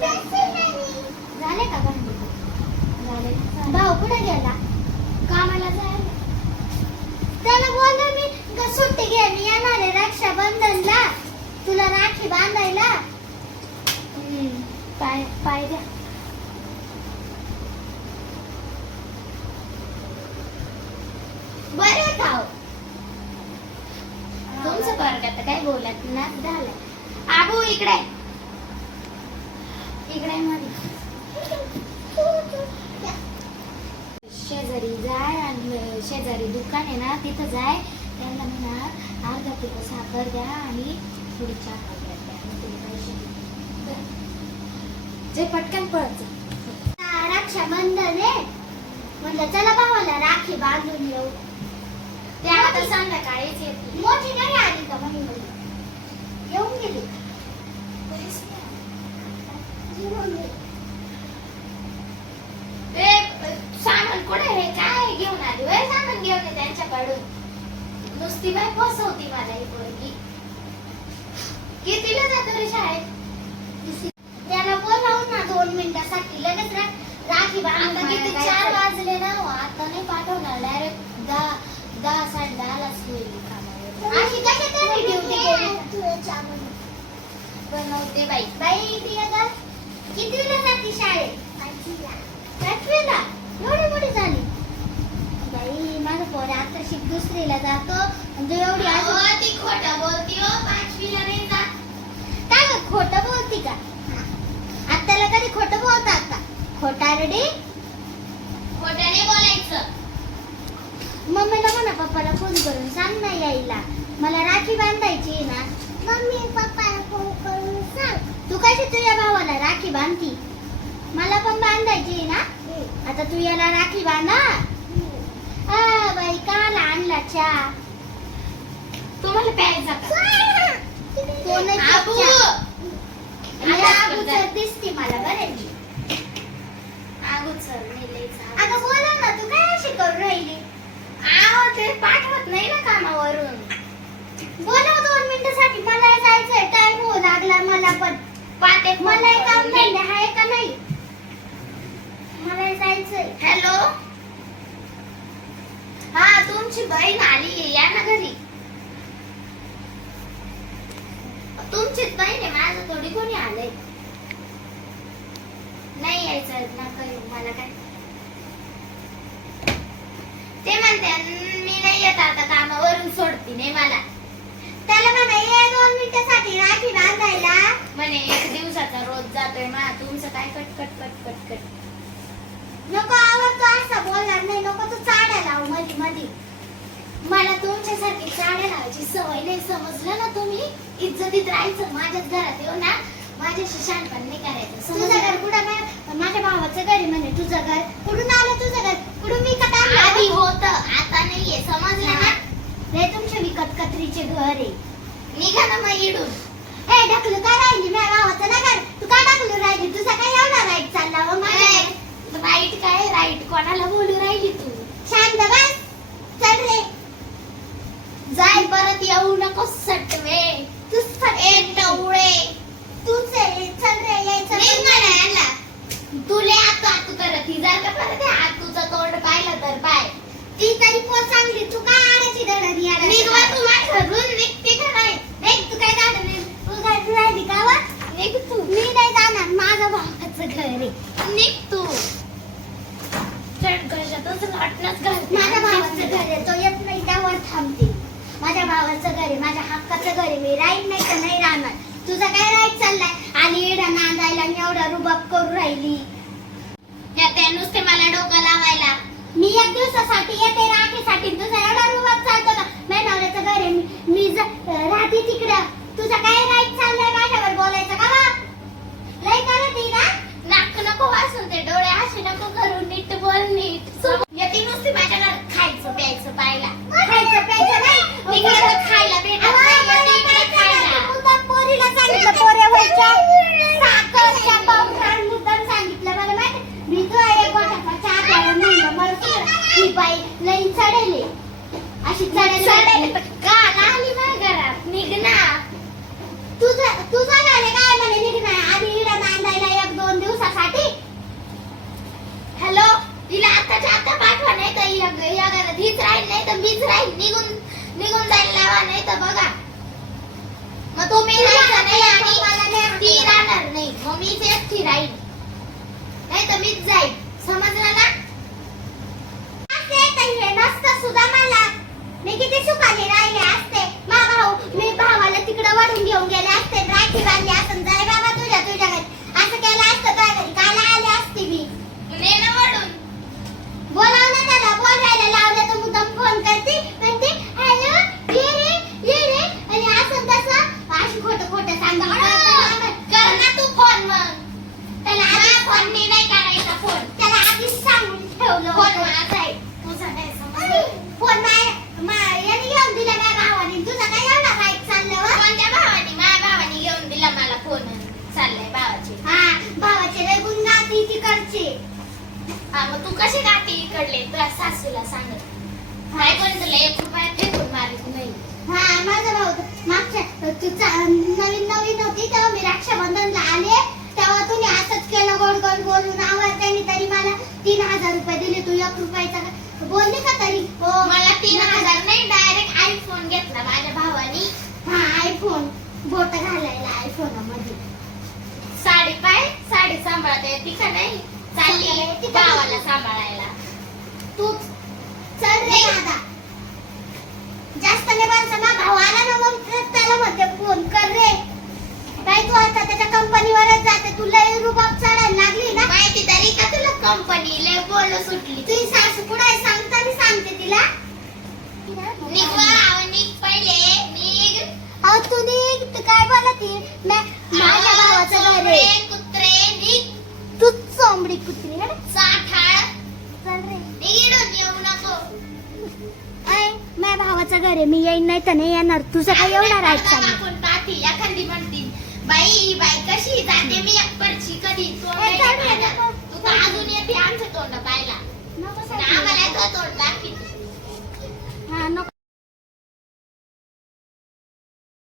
झाले का भांडी झाले. भाऊ कुठे गेला? कामाला जायला. त्याला बोललो मी सुट्टी घे मी येणार आहे रक्षाबंधनला. तुला राखी बांधायला. पाय पाय द्या. बरे खाऊ तुमचं बरं आता काय बोलत ना झालं आबू इकडे. इकडे मध्ये शेजारी जाय आणि शेजारी दुकान आहे ना तिथं जाय. त्यांना म्हणा अर्धा किलो साखर द्या आणि थोडी चहा द्या तुला पैसे जे पटकन पळत जा. आ, रक्षाबंधन आहे म्हणलं चला भावाला राखी बांधून येऊ. त्या आता संध्याकाळीच येते मोठी नाही आली का म्हणून येऊन गेली ते सामान कुठे हे काय घेऊन आली वय सामान घेऊन ये त्यांच्याकडून नुसती बाय फसवती मला ही पोरगी. कितीला जातो रे शाळेत? त्याला बोलावून ना दोन मिनिटासाठी. लगेच राखी आता किती चार. वाजले ना हो, आता नाही पाठवणार. डायरेक्ट दहा दहा साडे दहालाच होईल अशी ड्युटी केली? बनवते बाई. बाई प्रियंका कितवीला जाते शाळेत? पाचवीला एवढी मोठी झाली. बाई पोर. आता शिक दुसरीला जातो. म्हणजे एवढी अहो, अशी ती खोटं बोलती हो पाचवीला नाही जात. काय ग खोटं बोलती का? आत्याला कधी खोटं बोलतात का खोटा रेडी. खोटं नाही बोलायचं. मम्मीला म्हणा पप्पाला फोन करून. सांग ना यायला. मला राखी बांधायची आहे ना. मम्मी पप्पाला फोन करून सांग. तू कशी तुझ्या भावाला राखी बांधती? मला पण बांधायची आहे ना? आता तू याला राखी बांधा. आ बाई काल आणला चहा. तुम्हाला प्यायचा का कोण आबू! अगोदर दिसते मला बरं. आगू चल नाही लई चाव. अगं बोला ना तू काय अशी करून राहिली? आहो ते पाठवत नाही ना कामावरून. बोलव दोन मिनिटासाठी. मला जायचंय टाइम होऊ लागला मला पण. पाटे मला काम धंदे आहे का नाही? मला जायचंय. हॅलो? हा तुमची बहीण आली या ना घरी. तुमचीच बहीण आहे माझं थोडी कोणी आलंय. नाही यायचं ना येऊ मला काय. ते म्हणते मी नाही येत आता कामावरून सोडती नाही मला. त्याला म्हणा ये दोन मिनिटासाठी राखी बांधायला. म्हणे एक दिवसाचा रोज जातोय मा तुमचं काय cut cut cut cut cut नको आवडतो असं बोलणार नाही नको तू चाड्या लावू मधी मधी. मला तुमच्यासारखी साड्या लावायची सवय नाही समजलं ना तुम्ही? इज्जतीत राहायचं माझ्याच घरात येऊ ना. माझ्याशी शानपण नाही करायचं. तुझं? घर कुठं काय माझ्या भावाचं घर आहे म्हणे तुझं घर. कुठून आलं तुझं घर? कुठून विकत आधी आणलं होत आता नाहीये समजलं ना? रे तुमचे विकत कत्रीचे घर आहे. निघा ना मग इडून. ए ढकलू काय राहिली? माझ्या भावाचं ना घर. तू का ढकलू राहिली? तुझा काय एवढा राईट चालला हो माझ्या राईट काय? राईट कोणाला बोलू राहिली तू शांत बस चल रे जाय परत येऊ नको सटवे तू म्हणा याला. तुले आतू आतू करत. ही जर का परत आतूचं तोंड पाहिलं तर पाय. ती तरी पोच चांगली. तू काय आडाची दडणी निघवा तू माझ्या घरून निघते का नाही? तू काय दाड तू काय तू राहिली का निघ तू. मी नाही जाणार. माझं भावाचं घर आहे. निघ तू. चढ कशातच लाटणंच घाल माझ्या भावाचं घर आहे. तो येत नाही. त्यावर थांबते. माझ्या भावाचं घर माझ्या हक्काचं घर मी राईट नाही तर नाही राहणार. तुझा काय राईट चाललाय? आली एडा नांदायला आणि एवढा रुबाब करू राहिली. त्या नुसते मला डोकं लावायला. मी एक दिवसासाठी येते राखीसाठी तुझा एवढा रुबाब चालतो का? माझ्या नवऱ्याचं घर आहे. मी मी राहते तिकडं. तुझा काय राईट चाललाय माझ्यावर बोलायचं का वा लय करत ना? नाक नको वासून ते डोळे असे नको करू. चढले. अशी चढले. गाड आली ना घरात. निघना तुझं तुझं गाड काय म्हणे? निघना आधी इडा बांधायला एक दोन दिवसासाठी. हॅलो तिला आताच्या आता पाठवा नाही तर या घरात हीच राहील नाही तर मीच राहील. निघून निघून जाईल लावा नाही तर बघा. मग तुम्ही राहायचं नाही आणि ती राहणार नाही. मग मीच एकटी राहील नाही तर मीच जाईल. भावाचे हा भावाचे लय गुण गाती तिकडचे. हा मग तू कशी गाठी इकडले? तुझ्या सासूला सांगत काय कोणी तुला एक रुपया फेकून मारित नाही हा माझा भाऊ मागच्या तू नवीन नवीन होती तेव्हा मी रक्षाबंधनला आले तेव्हा तुम्ही असंच केलं गोड गोड बोलून आवाज त्यांनी तरी मला तीन हजार रुपये दिले तू एक रुपयाचा का- बोलली का तरी हो मला तीन हजार नाही डायरेक्ट आयफोन घेतला माझ्या भावानी हा आयफोन बोट घालायला आयफोनमध्ये साडी साडी सांभाळता का नाही. चालली का? भावाला सांभाळायला. तू चल रे दादा. जास्त नाही माणसं ना भाऊ आला ना मग त्याला म्हणते फोन कर रे. काय तू आता त्याच्या कंपनीवरच जाते तू लय रुबाब चढायला लागली ना. माहिती तरी का तुला कंपनी? लय बोल सुटली. तुझी सासू कुठे आहे? सांगता मी सांगते तिला. निघवा आव निघ पहिले. निघ. अहो तू निघ तू काय बोलती? मैं घर आहे मी येईन नाही तर नाही येणार. तुझं काय एवढा आपण पाठी एखादी म्हणती बाई ही बाई कशी जाते? मी एकपरची कधी? तोंड ए, चल. तू तर अजून येते आमचं तोंड पाहिला नको आणि आम्हाला तो तोंड दाखवी हा नको